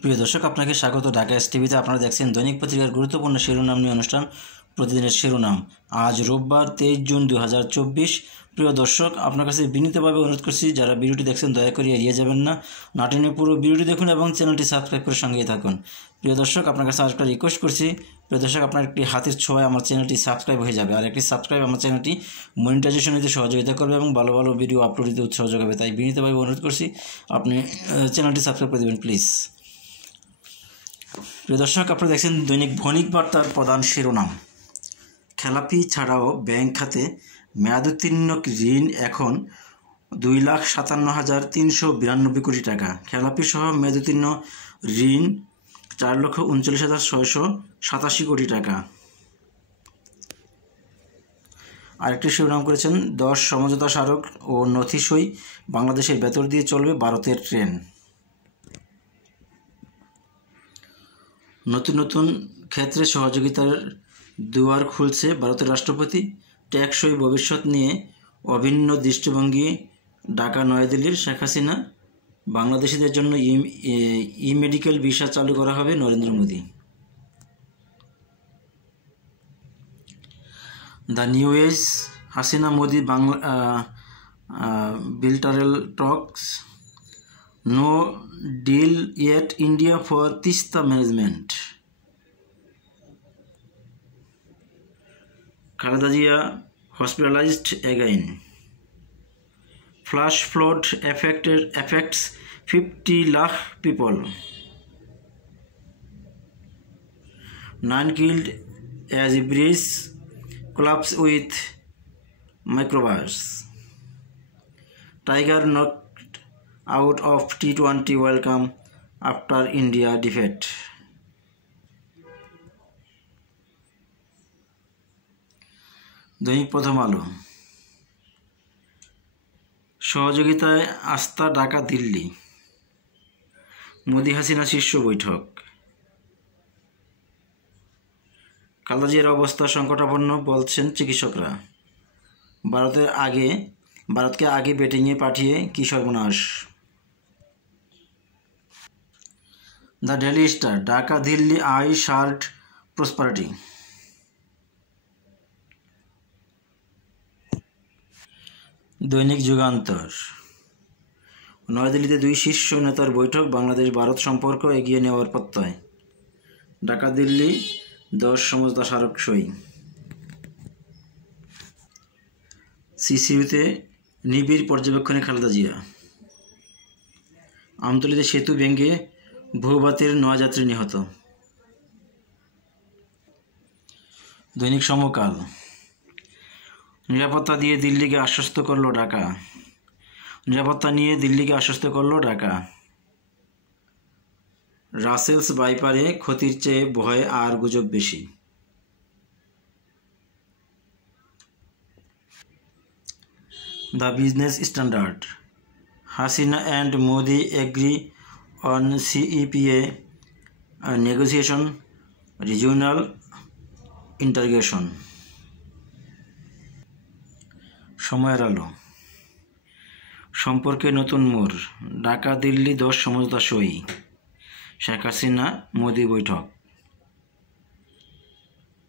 প্রিয় দর্শক, আপনাকে স্বাগত ঢাকা এস টিভিতে। আপনারা দেখছেন দৈনিক পত্রিকার গুরুত্বপূর্ণ শিরোনাম নিয়ে অনুষ্ঠান প্রতিদিনের শিরোনাম। আজ রোববার 23 জুন 2024। প্রিয় দর্শক, আপনার কাছে বিনীতভাবে অনুরোধ করছি, যারা ভিডিওটি দেখছেন দয়া করে এড়িয়ে যাবেন না, নাটনে পুরো ভিডিওটি দেখুন এবং চ্যানেলটি সাবস্ক্রাইব করে সঙ্গেই থাকুন। প্রিয় দর্শক, আপনার কাছে আরেকটা রিকোয়েস্ট করছি, প্রিয় দর্শক, আপনার একটি হাতের ছোঁয়ায় আমার চ্যানেলটি সাবস্ক্রাইব হয়ে যাবে, আর একটি সাবস্ক্রাইব আমার চ্যানেলটি মনিটাইজেশন দিতে সহযোগিতা করবে এবং ভালো ভালো ভিডিও আপলোড দিতে উৎসাহ যোগাবে। তাই বিনীতভাবে অনুরোধ করছি, আপনি চ্যানেলটি সাবস্ক্রাইব করে দেবেন প্লিজ। প্রিয় দর্শক, আপনারা দেখছেন দৈনিক বণিক বার্তার প্রধান শিরোনাম। খেলাপি ছাড়াও ব্যাংক খাতে মেয়াদোত্তীর্ণ ঋণ এখন 2,57,392 কোটি টাকা। খেলাপি সহ মেয়াদোত্তীর্ণ ঋণ 4,39,687 কোটি টাকা। আরেকটি শিরোনাম করেছেন, 10 সমঝোতা স্মারক ও নথি সই, বাংলাদেশের ভেতর দিয়ে চলবে ভারতের ট্রেন। নতুন নতুন ক্ষেত্রে সহযোগিতার দুয়ার খুলছে ভারতের রাষ্ট্রপতি। টেকসই ভবিষ্যৎ নিয়ে অভিন্ন দৃষ্টিভঙ্গি ঢাকা নয়াদিল্লির। শেখ হাসিনা, বাংলাদেশিদের জন্য ই মেডিকেল ভিসা চালু করা হবে Narendra Modi. The new age, Hasina Modi bilateral talks, no deal yet, India for Tista management. Khaleda Zia hospitalized again. Flash flood affects 50 lakh people. 9 killed as a bridge collapsed with microbursts. Tiger knocked out of T20 World Cup after India defeat. দৈনিক প্রথম আলো, সহযোগিতায় আস্থা ঢাকা দিল্লি, মোদি হাসিনা শীর্ষ বৈঠক। খালেদা জিয়ার অবস্থা সংকটাপন্ন বলছেন চিকিৎসকরা। ভারতকে আগে ব্যাটিংয়ে পাঠিয়ে কি সর্বনাশ। The daily star, Dhaka Delhi I shirt prosperity. দৈনিক যুগান্তর, নয়াদিল্লিতে 2 শীর্ষ নেতার বৈঠক, বাংলাদেশ ভারত সম্পর্ক এগিয়ে নেওয়ার প্রত্যয়। ঢাকা দিল্লি 10 সমঝোতা স্মারক সই। সিসিউতে নিবিড় পর্যবেক্ষণে খালেদা জিয়া। আমতলীতে সেতু ভেঙে ভূপাতের 9 যাত্রী নিহত। দৈনিক সমকাল, নিরাপত্তা নিয়ে দিল্লিকে আশ্বস্ত করল ঢাকা। রাসেলস বাইপারে ক্ষতির চেয়ে ভয় আর গুজব বেশি। The business standard, Hasina and Modi agri on CEPA negotiation, regional integration. সময়ের আলো, সম্পর্কে নতুন মোড়, ঢাকা দিল্লি 10 সমঝোতা সই, শেখ হাসিনা মোদি বৈঠক।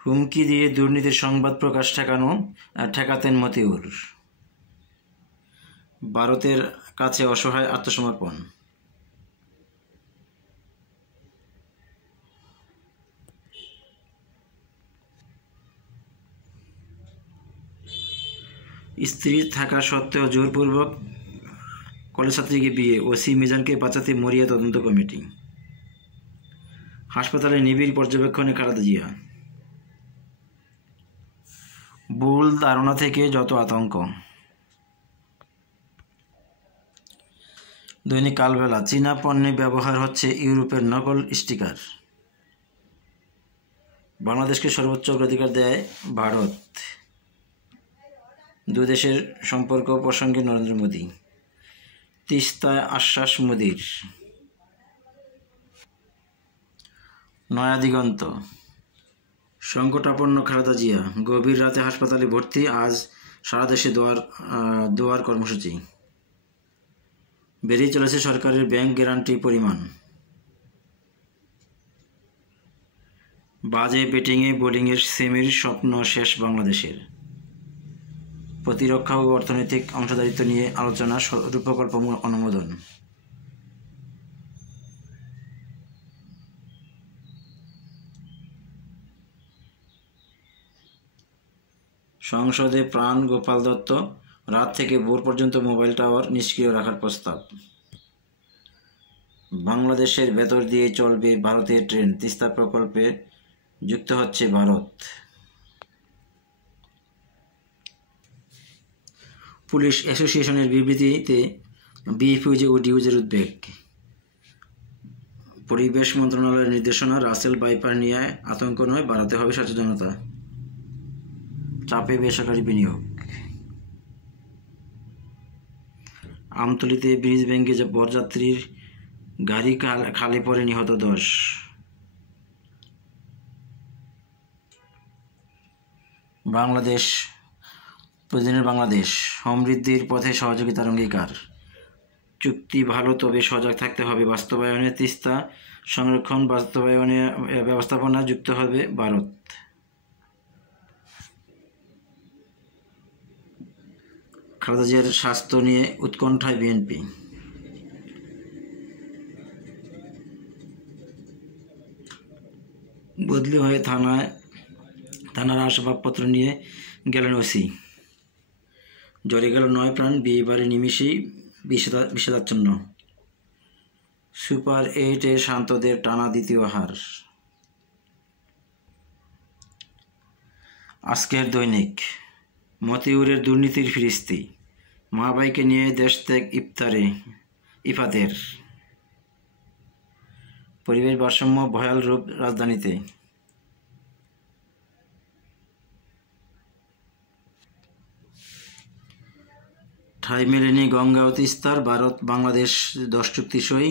হুমকি দিয়ে দুর্নীতির সংবাদ প্রকাশ ঠেকাতেন মতিউর, ভারতের কাছে অসহায় আত্মসমর্পণ। স্ত্রী থাকা সত্ত্বেও জোরপূর্বক কলেজ ছাত্রীকে বিয়ে, ওসি মিজানকে বাঁচাতে মরিয়া তদন্ত কমিটি। হাসপাতালে নিবিড় পর্যবেক্ষণে খালেদা জিয়া। ভুল ধারণা থেকে যত আতঙ্ক। দৈনিক কালবেলা, চীনা পণ্যে ব্যবহার হচ্ছে ইউরোপের নকল স্টিকার, বাংলাদেশকে সর্বোচ্চ অগ্রাধিকার দেয় ভারত। 2 দেশের সম্পর্ক প্রসঙ্গে নরেন্দ্র মোদী। তিস্তায় আশ্বাস মোদীর। নয়া দিগন্ত, সংকটাপন্ন খালেদা জিয়া, গভীর রাতে হাসপাতালে ভর্তি, আজ সারা দেশে দোয়ার কর্মসূচি। বেরিয়ে চলেছে সরকারের ব্যাংক গ্যারান্টি পরিমাণ। বাজে ব্যাটিংয়ে বোলিংয়ের সেমির স্বপ্ন শেষ বাংলাদেশের। প্রতিরক্ষা ও অর্থনৈতিক অংশীদারিত্ব নিয়ে আলোচনা, রূপকল্প অনুমোদন। সংসদে প্রাণ গোপাল দত্ত, রাত থেকে ভোর পর্যন্ত মোবাইল টাওয়ার নিষ্ক্রিয় রাখার প্রস্তাব। বাংলাদেশের ভেতর দিয়ে চলবে ভারতের ট্রেন, তিস্তা প্রকল্পে যুক্ত হচ্ছে ভারত। পুলিশ অ্যাসোসিয়েশনের বিবৃতিতে বিএফইউজে ও ডিউজের উদ্বেগ। পরিবেশ মন্ত্রণালয়ের নির্দেশনা, রাসেল বাইপার নিয়ে আতঙ্ক নয়, বাড়াতে হবে সচেতনতা। চাপে বেসরকারি বিনিয়োগ। আমতলীতে ব্রিজ ভেঙে বরযাত্রীর গাড়ি খালে পড়ে নিহত 10। বাংলাদেশ, প্রতিদিনের বাংলাদেশ, সমৃদ্ধির পথে সহযোগিতার অঙ্গীকার। চুক্তি ভালো, তবে সজাগ থাকতে হবে বাস্তবায়নে। তিস্তা সংরক্ষণ বাস্তবায়নে ব্যবস্থাপনা যুক্ত হবে ভারত। খালেদা জিয়ার স্বাস্থ্য নিয়ে উৎকণ্ঠায় বিএনপি। বদলি হয়ে থানার আসবাবপত্র নিয়ে গেলেন ওসি। জ্বরে গেল 9 প্রাণ, বিয়েবাড়ি নিমিষেই বিষাদাচ্ছন্ন। সুপার 8-এ শান্তদের টানা দ্বিতীয় হার। আজকের দৈনিক, মতিউরের দুর্নীতির ফিরিস্তি, মা ভাইকে নিয়ে দেশ ত্যাগ ইফাতের। পরিবেশ ভারসাম্য ভয়াল রূপ রাজধানীতে। ঠাঁই মেলেনি গঙ্গা ও তিস্তার, ভারত বাংলাদেশ 10 চুক্তি সই।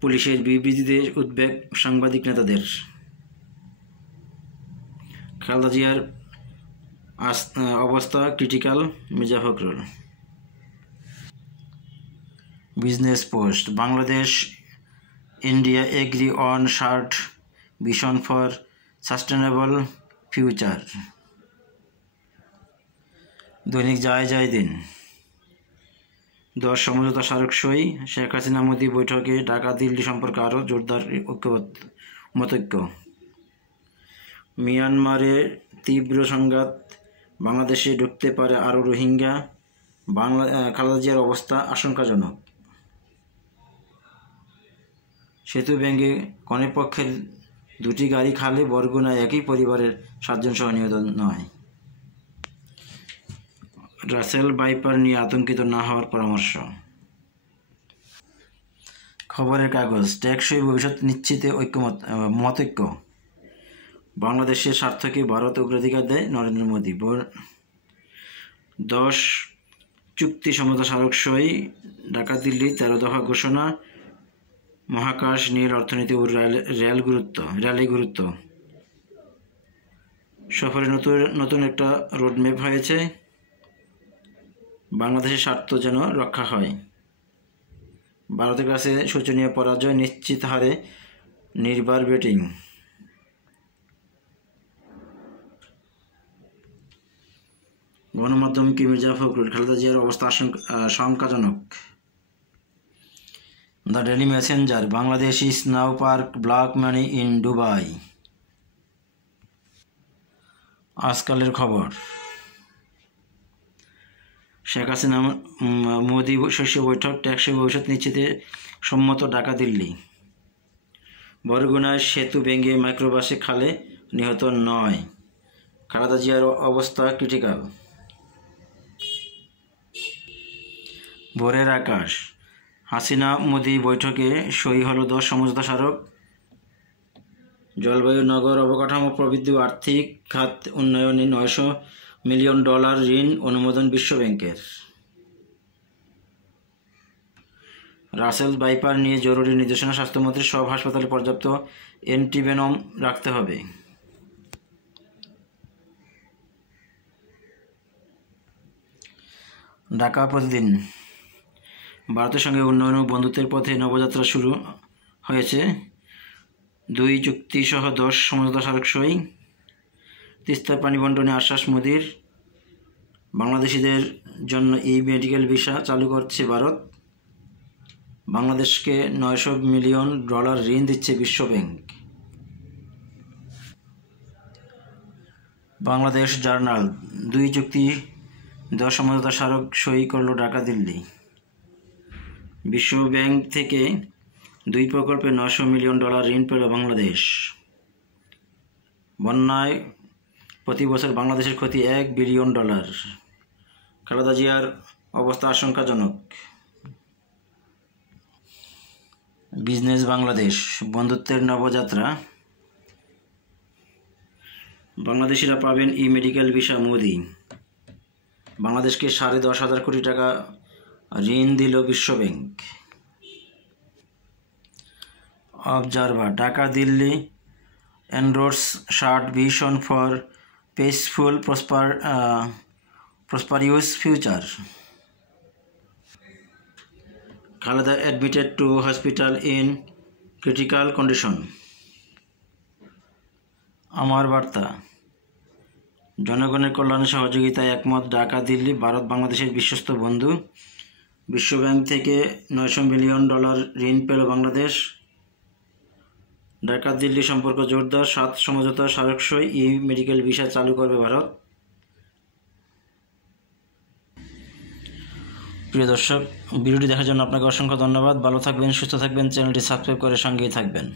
পুলিশের বিবৃতিতে উদ্বেগ সাংবাদিক নেতাদের। খালেদা জিয়ার অবস্থা critical, Mirza Fakhrul. Business post, Bangladesh India agri on shirt vision for sustainable future. দৈনিক যায় দিন, 10 সমঝোতা স্মারক সই। শেখ হাসিনা মোদি বৈঠকে ঢাকা দিল্লি সম্পর্কে আরও জোরদার মতৈক্য। মিয়ানমারে তীব্র সংঘাত, বাংলাদেশে ঢুকতে পারে আরও রোহিঙ্গা। খালেদা জিয়ার অবস্থা আশঙ্কাজনক। সেতু ভেঙে কনেপক্ষের 2টি গাড়ি খালে, বরগুনায় একই পরিবারের 7 জন সহ নিহত 9। রাসেল বাইপার নিয়ে আতঙ্কিত না হওয়ার পরামর্শ। খবরের কাগজ, টেকসই ভবিষ্যৎ নিশ্চিতে মতৈক্য। বাংলাদেশের স্বার্থকে ভারত অগ্রাধিকার দেয়, নরেন্দ্র মোদী। 10 চুক্তি সমঝোতা স্মারক সই, ঢাকা দিল্লি 13 দফা ঘোষণা। মহাকাশ, নীল, অর্থনীতি ও রেলে গুরুত্ব। সফরে নতুন একটা রোডম্যাপ হয়েছে। বাংলাদেশের স্বার্থ যেন রক্ষা হয়। ভারতের কাছে শোচনীয় পরাজয়, নিশ্চিত হারে নির্ভর ব্যাটিং। গণমাধ্যম কি মির্জা ফখরুল, খালেদা জিয়ার অবস্থা শঙ্কাজনক। The Daily Messenger, Bangladesh is now park black money in Dubai. আজকালের খবর, শেখ হাসিনা মোদি শীর্ষ বৈঠক, টেকসই ভবিষ্যৎ নিশ্চিতে সম্মত ঢাকা দিল্লি। বরগুনায় সেতু ভেঙে মাইক্রোবাসে খালে, নিহত 9। খালেদা জিয়ার অবস্থা ক্রিটিক্যাল। ভোরের আকাশ, হাসিনা মোদি বৈঠকে সই হলো 10 সমঝোতা স্মারক। জলবায়ু, নগর অবকাঠামো প্রবৃদ্ধি ও আর্থিক খাত উন্নয়নে $900 মিলিয়ন ঋণ অনুমোদন বিশ্ব ব্যাংকের। রাসেল বাইপার নিয়ে জরুরি নির্দেশনা, স্বাস্থ্যমন্ত্রী, সব হাসপাতালে পর্যাপ্ত অ্যান্টিভেনম রাখতে হবে। ঢাকা প্রতিদিন, ভারতের সঙ্গে উন্নয়ন ও বন্ধুত্বের পথে নবযাত্রা শুরু হয়েছে। 2 চুক্তিসহ 10 সমঝোতা স্মারক সই। তিস্তার পানি বণ্টনে আশ্বাস মোদির। বাংলাদেশিদের জন্য মেডিকেল ভিসা চালু করছে ভারত। বাংলাদেশকে $900 মিলিয়ন ঋণ দিচ্ছে বিশ্বব্যাংক। বাংলাদেশ জার্নাল 2 চুক্তি 10 সমঝোতা স্মারক সই করল ঢাকা দিল্লি। বিশ্বব্যাংক থেকে 2 প্রকল্পে $900 মিলিয়ন ঋণ পেল বাংলাদেশ। বন্যায় প্রতি বছর বাংলাদেশের ক্ষতি $1 বিলিয়ন। খালেদা জিয়ার অবস্থা আশঙ্কাজনক। বিজনেস বাংলাদেশ বন্ধুত্বের নবযাত্রা। বাংলাদেশিরা পাবেন মেডিকেল ভিসা মোদি। বাংলাদেশকে 10,500 কোটি টাকা ঋণ দিল বিশ্বব্যাংক। Observer Dhaka Delhi endorse shirt vision for peaceful prosperous future. Khaleda admitted to hospital in critical condition. আমার বার্তা জনগণের কল্যাণে সহযোগিতায় একমত ঢাকা দিল্লি ভারত বাংলাদেশের বিশ্বস্ত বন্ধু। বিশ্বব্যাংক থেকে $900 মিলিয়ন ঋণ পেল বাংলাদেশ। ঢাকা দিল্লি সম্পর্ক জোরদার। 7 সমঝোতা স্মারক সই। মেডিকেল ভিসা চালু করবে ভারত। প্রিয় দর্শক, ভিডিওটি দেখার জন্য আপনাকে অসংখ্য ধন্যবাদ। ভালো থাকবেন, সুস্থ থাকবেন, চ্যানেলটি সাবস্ক্রাইব করে সঙ্গেই থাকবেন।